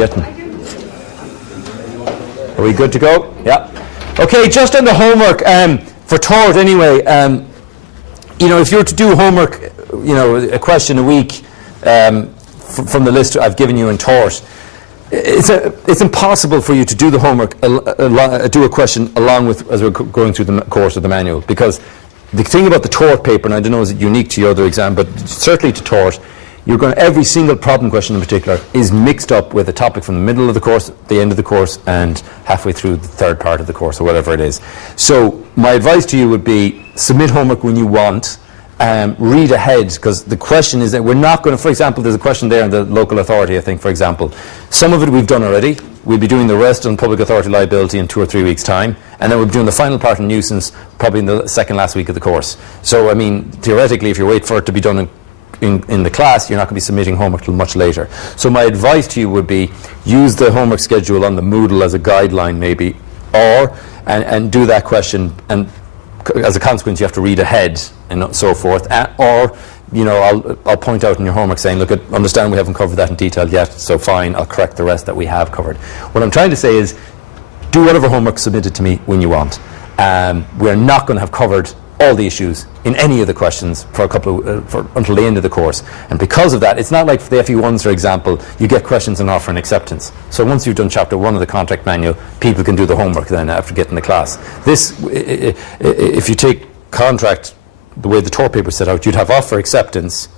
Are we good to go? Yeah. Okay, just on the homework, for Tort anyway, if you were to do homework, a question a week from the list I've given you in Tort, it's impossible for you to do the homework, do a question along with, as we're going through the course of the manual, because the thing about the Tort paper, and I don't know is it unique to your other exam, but certainly to Tort, every single problem question in particular is mixed up with a topic from the middle of the course, the end of the course, and halfway through the third part of the course, or whatever it is. So my advice to you would be submit homework when you want, read ahead, because the question is that we're not going to, for example, there's a question there on the local authority, I think, for example. Some of it we've done already. We'll be doing the rest on public authority liability in 2 or 3 weeks' time, and then we'll be doing the final part on nuisance probably in the second last week of the course. So, I mean, theoretically, if you wait for it to be done in the class, you're not going to be submitting homework till much later. So my advice to you would be use the homework schedule on the Moodle as a guideline maybe, and do that question, and as a consequence you have to read ahead and so forth, or I'll point out in your homework saying, look, understand we haven't covered that in detail yet, so fine, I'll correct the rest that we have covered. What I'm trying to say is do whatever homework submitted to me when you want. We're not going to have covered all the issues in any of the questions for until the end of the course, and because of that, it's not like for the FE1s, for example, you get questions on offer and acceptance. So once you've done chapter 1 of the contract manual, people can do the homework then after getting the class. This, if you take contract the way the Tort paper set out, you'd have offer, acceptance,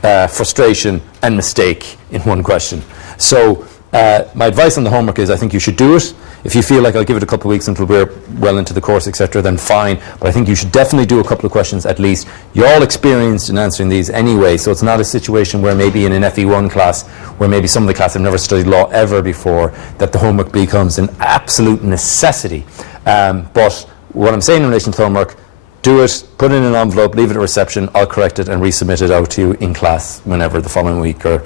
frustration and mistake in one question. So my advice on the homework is I think you should do it. If you feel like I'll give it a couple of weeks until we're well into the course, etc., then fine. But I think you should definitely do a couple of questions at least. You're all experienced in answering these anyway, so it's not a situation where maybe in an FE1 class, where maybe some of the class have never studied law ever before, that the homework becomes an absolute necessity. But what I'm saying in relation to homework, do it, put it in an envelope, leave it at reception, I'll correct it and resubmit it out to you in class whenever the following week, or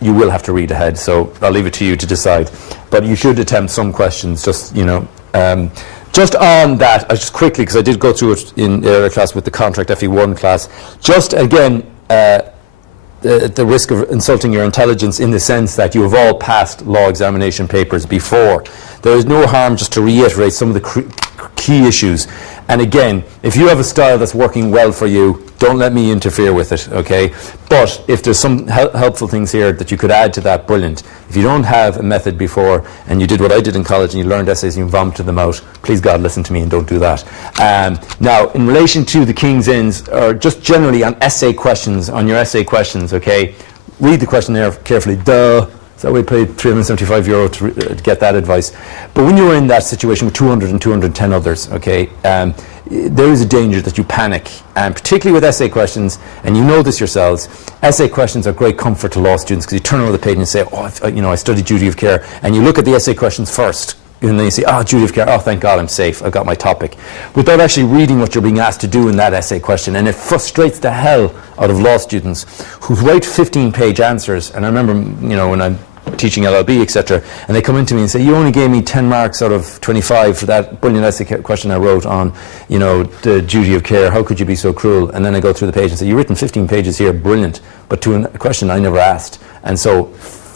you will have to read ahead, so I'll leave it to you to decide. But you should attempt some questions, just on that, just quickly, because I did go through it in earlier class with the contract FE1 class, just again, the risk of insulting your intelligence in the sense that you have all passed law examination papers before. There is no harm just to reiterate some of the key issues. And again, if you have a style that's working well for you, don't let me interfere with it, okay? But if there's some helpful things here that you could add to that, brilliant. If you don't have a method before, and you did what I did in college and you learned essays and you vomited them out, please God, listen to me and don't do that. Now, in relation to the King's Inns, or just generally on essay questions, on your essay questions, okay? Read the questionnaire carefully, So we paid €375 to get that advice. But when you're in that situation with 200 and 210 others, okay, there is a danger that you panic, and particularly with essay questions, and you know this yourselves, essay questions are great comfort to law students because you turn over the page and you say, I studied duty of care, and you look at the essay questions first, and then you say, duty of care, thank God I'm safe, I've got my topic, without actually reading what you're being asked to do in that essay question. And it frustrates the hell out of law students who write 15-page answers. And I remember, when I'm teaching LLB, etc., and they come into me and say, you only gave me 10 marks out of 25 for that brilliant essay question I wrote on, the duty of care, how could you be so cruel? And then I go through the page and say, you've written 15 pages here, brilliant, but to a question I never asked. And so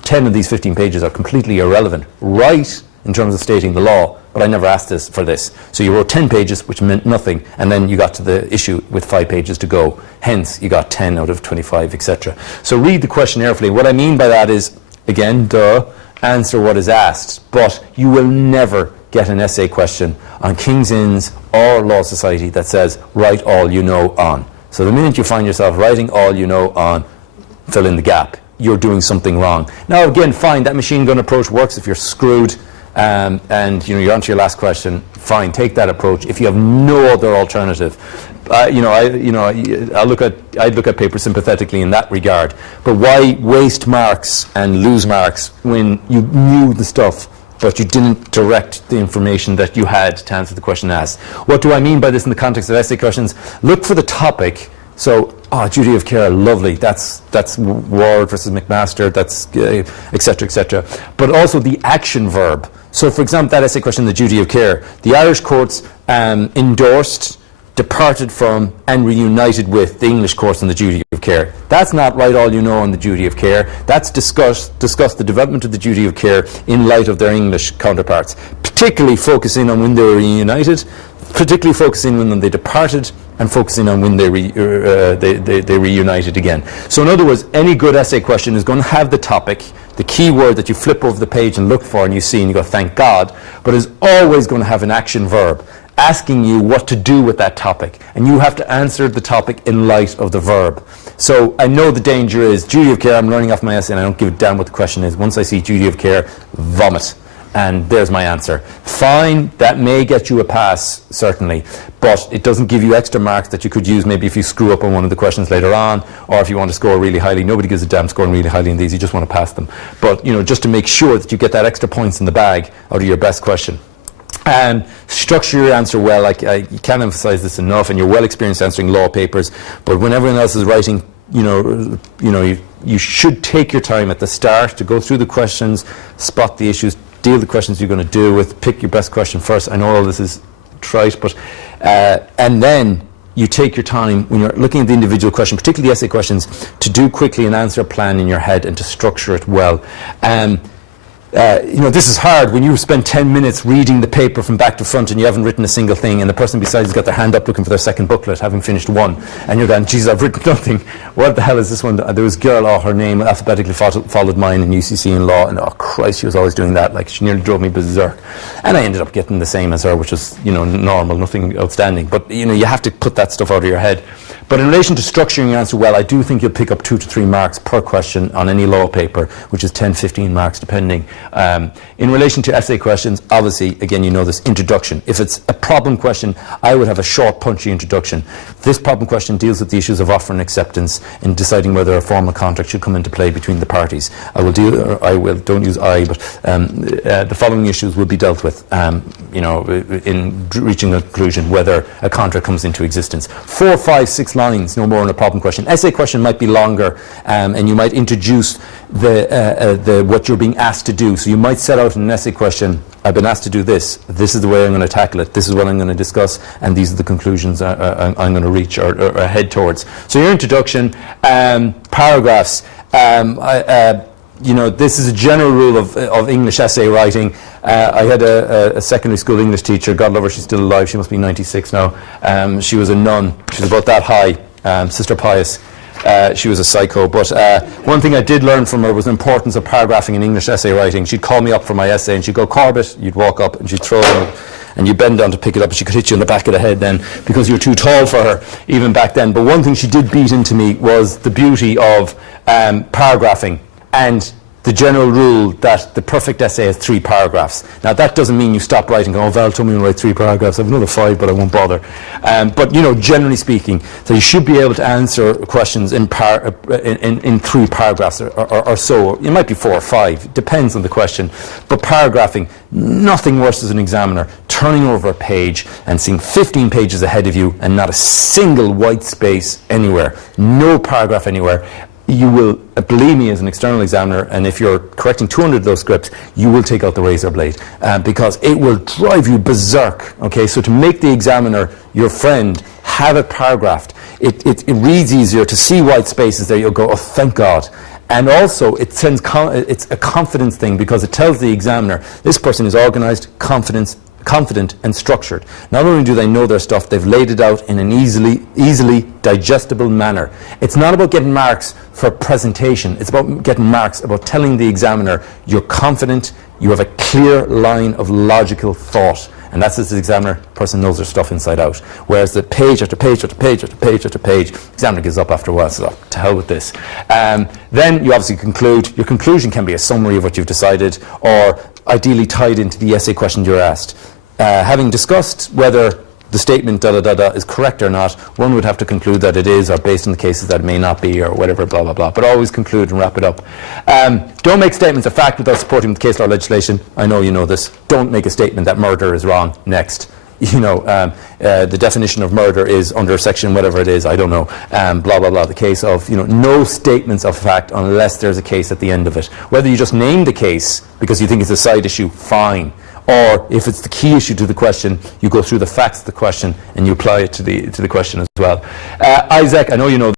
10 of these 15 pages are completely irrelevant, right, in terms of stating the law, but I never asked this for this. So you wrote 10 pages, which meant nothing, and then you got to the issue with 5 pages to go. Hence, you got 10 out of 25, etc. So read the questionnaire carefully. What I mean by that is, again, answer what is asked, but you will never get an essay question on King's Inns or Law Society that says, write all you know on. So the minute you find yourself writing all you know on, fill in the gap. You're doing something wrong. Now, again, fine, that machine gun approach works if you're screwed, and you're onto your last question, fine, take that approach. If you have no other alternative, I'd look at paper sympathetically in that regard. But why waste marks and lose marks when you knew the stuff, but you didn't direct the information that you had to answer the question asked? What do I mean by this in the context of essay questions? Look for the topic. So, duty of care, lovely. That's Ward versus McMaster. That's etc. etc. But also the action verb. So, for example, that essay question, the duty of care. The Irish courts endorsed departed from and reunited with the English course on the duty of care. That's not write all you know on the duty of care. That's discuss the development of the duty of care in light of their English counterparts, particularly focusing on when they were reunited, particularly focusing on when they departed, and focusing on when they reunited again. So in other words, any good essay question is going to have the topic, the key word that you flip over the page and look for and you see and you go, thank God, but is always going to have an action verb asking you what to do with that topic. And you have to answer the topic in light of the verb. So I know the danger is duty of care, I'm learning off my essay and I don't give a damn what the question is. Once I see duty of care, vomit. And there's my answer. Fine, that may get you a pass, certainly, but it doesn't give you extra marks that you could use maybe if you screw up on one of the questions later on, or if you want to score really highly. Nobody gives a damn scoring really highly in these, you just want to pass them. But, you know, just to make sure that you get that extra points in the bag out of your best question. And structure your answer well. I can't emphasize this enough, and you're well experienced answering law papers, but when everyone else is writing, you should take your time at the start to go through the questions, spot the issues, deal the questions you're going to deal with, pick your best question first. I know all this is trite, but and then you take your time when you're looking at the individual question, particularly essay questions, to do quickly an answer plan in your head and to structure it well. This is hard when you spend 10 minutes reading the paper from back to front and you haven't written a single thing, and the person beside you's got their hand up looking for their second booklet, having finished one, and you're going, geez, I've written nothing. What the hell is this one? There was a girl, her name alphabetically followed mine in UCC in law, and oh Christ, she was always doing that. Like, she nearly drove me berserk. And I ended up getting the same as her, which was, normal, nothing outstanding. But, you have to put that stuff out of your head. But in relation to structuring your answer well, I do think you'll pick up 2 to 3 marks per question on any law paper, which is 10, 15 marks depending. In relation to essay questions, obviously, again, you know this, introduction. If it's a problem question, I would have a short, punchy introduction. This problem question deals with the issues of offer and acceptance in deciding whether a formal contract should come into play between the parties. Don't use I, but the following issues will be dealt with, in reaching a conclusion whether a contract comes into existence. 4, 5, 6 lines, no more on a problem question. Essay question might be longer, and you might introduce what you're being asked to do. So you might set out in an essay question, I've been asked to do this. This is the way I'm going to tackle it. This is what I'm going to discuss, and these are the conclusions I'm going to reach or head towards. So your introduction, paragraphs. This is a general rule of English essay writing. I had a secondary school English teacher, God love her, she's still alive, she must be 96 now. She was a nun, she was about that high, Sister Pius. She was a psycho, but one thing I did learn from her was the importance of paragraphing in English essay writing. She'd call me up for my essay and she'd go, Corbett, you'd walk up and she'd throw it and you bend down to pick it up and she could hit you in the back of the head then because you're too tall for her even back then. But one thing she did beat into me was the beauty of paragraphing and the general rule that the perfect essay has 3 paragraphs. Now that doesn't mean you stop writing, oh Val told me to write 3 paragraphs, I have another 5 but I won't bother. But generally speaking, so you should be able to answer questions in 3 paragraphs or so. It might be 4 or 5, depends on the question. But paragraphing, nothing worse as an examiner, turning over a page and seeing 15 pages ahead of you and not a single white space anywhere, no paragraph anywhere. You will, believe me as an external examiner, and if you're correcting 200 of those scripts, you will take out the razor blade because it will drive you berserk. Okay, so to make the examiner your friend, have it paragraphed. It reads easier to see white spaces there. You'll go, oh, thank God. And also, it's a confidence thing because it tells the examiner this person is organized, confident and structured. Not only do they know their stuff, they've laid it out in an easily digestible manner. It's not about getting marks for presentation. It's about getting marks, about telling the examiner you're confident, you have a clear line of logical thought. And that's as the examiner person knows their stuff inside out. Whereas the page after page after page after page after page, the examiner gives up after a while, so to hell with this. Then you obviously conclude. Your conclusion can be a summary of what you've decided, or ideally tied into the essay question you're asked. Having discussed whether the statement is correct or not, one would have to conclude that it is, or based on the cases that it may not be, or whatever, blah, blah, blah. But always conclude and wrap it up. Don't make statements of fact without supporting the case law legislation. I know you know this. Don't make a statement that murder is wrong. Next. the definition of murder is under section whatever it is, I don't know, blah, blah, blah. The case of, no statements of fact unless there's a case at the end of it. Whether you just name the case because you think it's a side issue, fine. Or if it's the key issue to the question, you go through the facts of the question and you apply it to the question as well. Isaac, I know you know